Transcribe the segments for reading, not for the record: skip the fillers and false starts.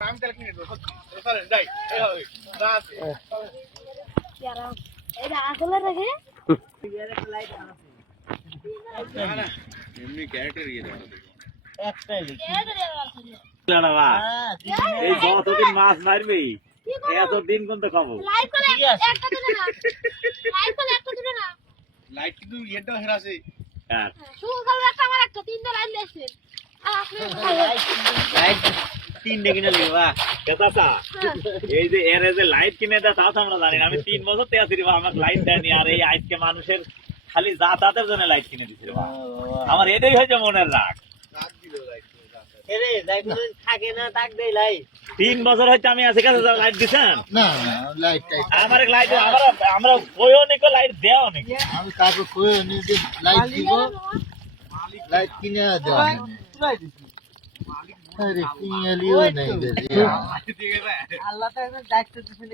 মাছ মারবি এতদিন কোন খাবো লাইট কিন্তু এটা হেরাছে হ্যাঁ সুগাল একটা আমার একটা তিনটা লাইট দিয়েছে লাইট তিনটা কিনে লিবা কেতাসা এই যে এর যে লাইট কিনে দাও তাও আমরা জানি না আমি 3 বছর তে আছি রে আমাকে লাইট দেয়নি আর এই আজকে মানুষের খালি যাতায়াতের জন্য লাইট কিনে দিছে রে আমার এটাই হইছে মনের রাগ রাগ দিল লাইট এরে লাইট থাকে না তাক দেই লাইট 3 বছর হইছে আমি আছি কাছে লাইট দিছেন না না লাইট আমার লাইট আমরা কইও নি কো লাইট দেও নি আমি কাকে কইও নি যে লাইট দিব লাইট কিনে দাও লাইট দিছি আরে কিনে লিও নাই রে আল্লাহ তো একদম দায়িত্ব দিছে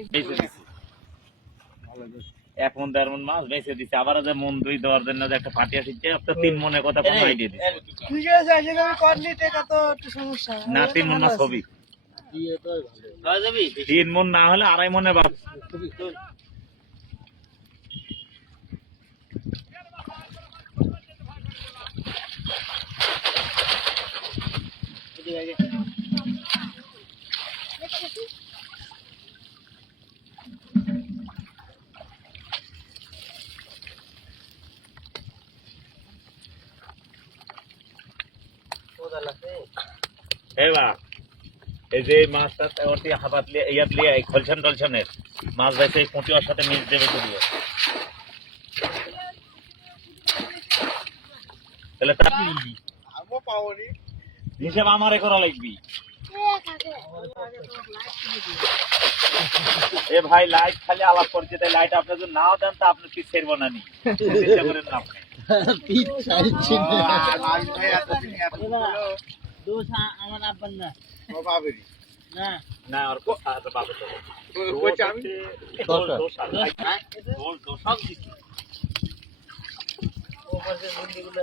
এখন দেড়মন মাছ বেঁচে দিছে আবার যে মন দুই দেওয়ার জন্য যে একটা ফাটিয়া শিখছে একটা 3 মনের কথা কমাই দিয়ে দিছে ঠিক আছে আজকে আমি করলি টাকা তো একটু সমস্যা না 3 মন না ছবি দিয়ে তো ভালো যাবি 3 মন না হলে আড়াই মনে বাদ এই যে মাছটা ওটি হাবাত লিয়ে ইয়াত লিয়ে খলছন টলছনের মাছ যাইতে এই পুঁটির সাথে মিক্স দেবে তো দিও তাহলে তা বলবি আমও পাওনি হিসাব আমারে করা লাগবি এ ভাই লাইট খালি আলাপ করছে তাই লাইট আপনি যদি নাও দেন তা আপনি পিছ ছেড়ব না নি চেষ্টা করেন না আপনি পিছ ছাড়ছি না লাইট ভাই এত দোষ আমার আব্বার না ও বাবেরি না না আর কো আর বাবা তো কই আমি দোষ সব দিছি ওপর যে বন্দিগুলো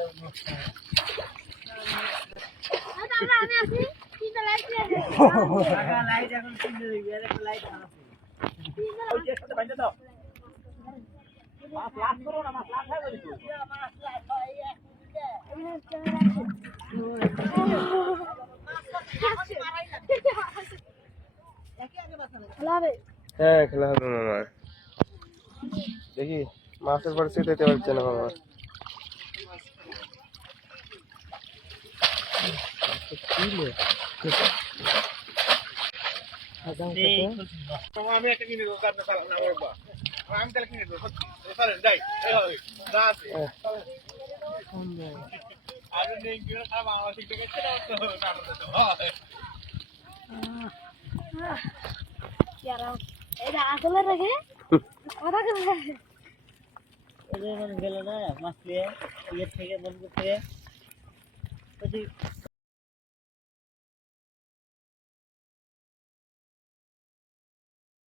দাদা আমি আছি তিনটা লাইট দিয়ে টাকা লাইট এখন কিনে দিবি আরে লাইট আছে ওই যে সাথে বাইন্দা দাও মাছ লাভ করো না মাছ লাভ হয় বলি তো মাছ লাভ হয় হ্যাঁ খেলা হবে মামা দেখি মাছের পরিস্থিতি দিতে পারছে না মামা আমি একটা কিনে দেবো আমি তাহলে কিনে দেবো যাই আর নেই বাংলা শিখতে গেছে গেল না মাছ থেকে বন্ধু থেকে